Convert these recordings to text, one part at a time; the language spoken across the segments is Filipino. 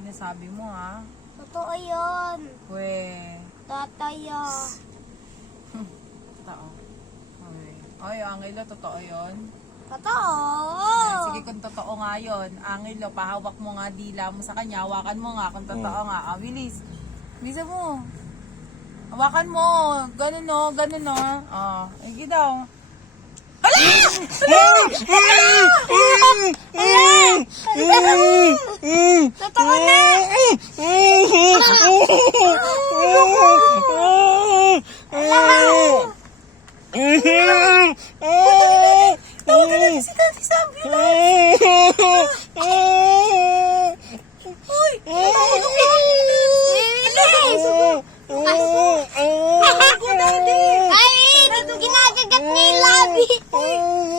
sinasabi mo, ha? Totoo yun. Tataya. Totoo. Okay. Oy, Angelo, totoo yun? Totoo. Sige, kung totoo nga yun, Angelo, pahawak mo nga dila mo sa kanya, hawakan mo nga kung totoo nga. Bilis. Bisa mo. Hawakan mo. Ganun no, ganun no. Sige daw. Hala! Totoo na. Tawagan natin si Tati sa Uy! Ay, ginagagat niya yung labi.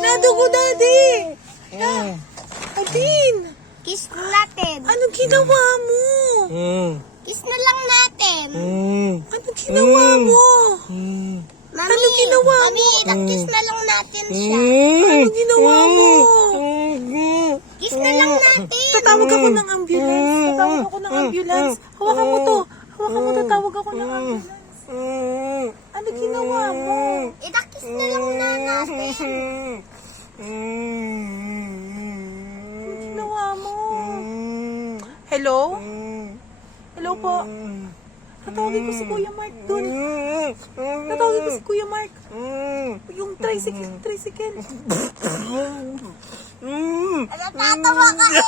Nadugo, Daddy! Adin! Kiss natin. Anong ginawa mo? Kiss na lang natin. Anong ginawa mo? Mami, Anong ginawa mo? Mami, kiss na lang natin siya. Anong ginawa mo? Kiss na lang natin. Tatawag ako ng ambulance. Tatawag ako ng ambulance. Hawakan mo to. Hawakan mo, tatawag ako ng ambulance. Ano ginawa mo? Kiss na lang na natin. Ano ginawa mo? Hello? Hello po? Tatawagin ko si Kuya Mark dun. Tatawagin ko si Kuya Mark. Yung tricycle. Natatawa ka eh.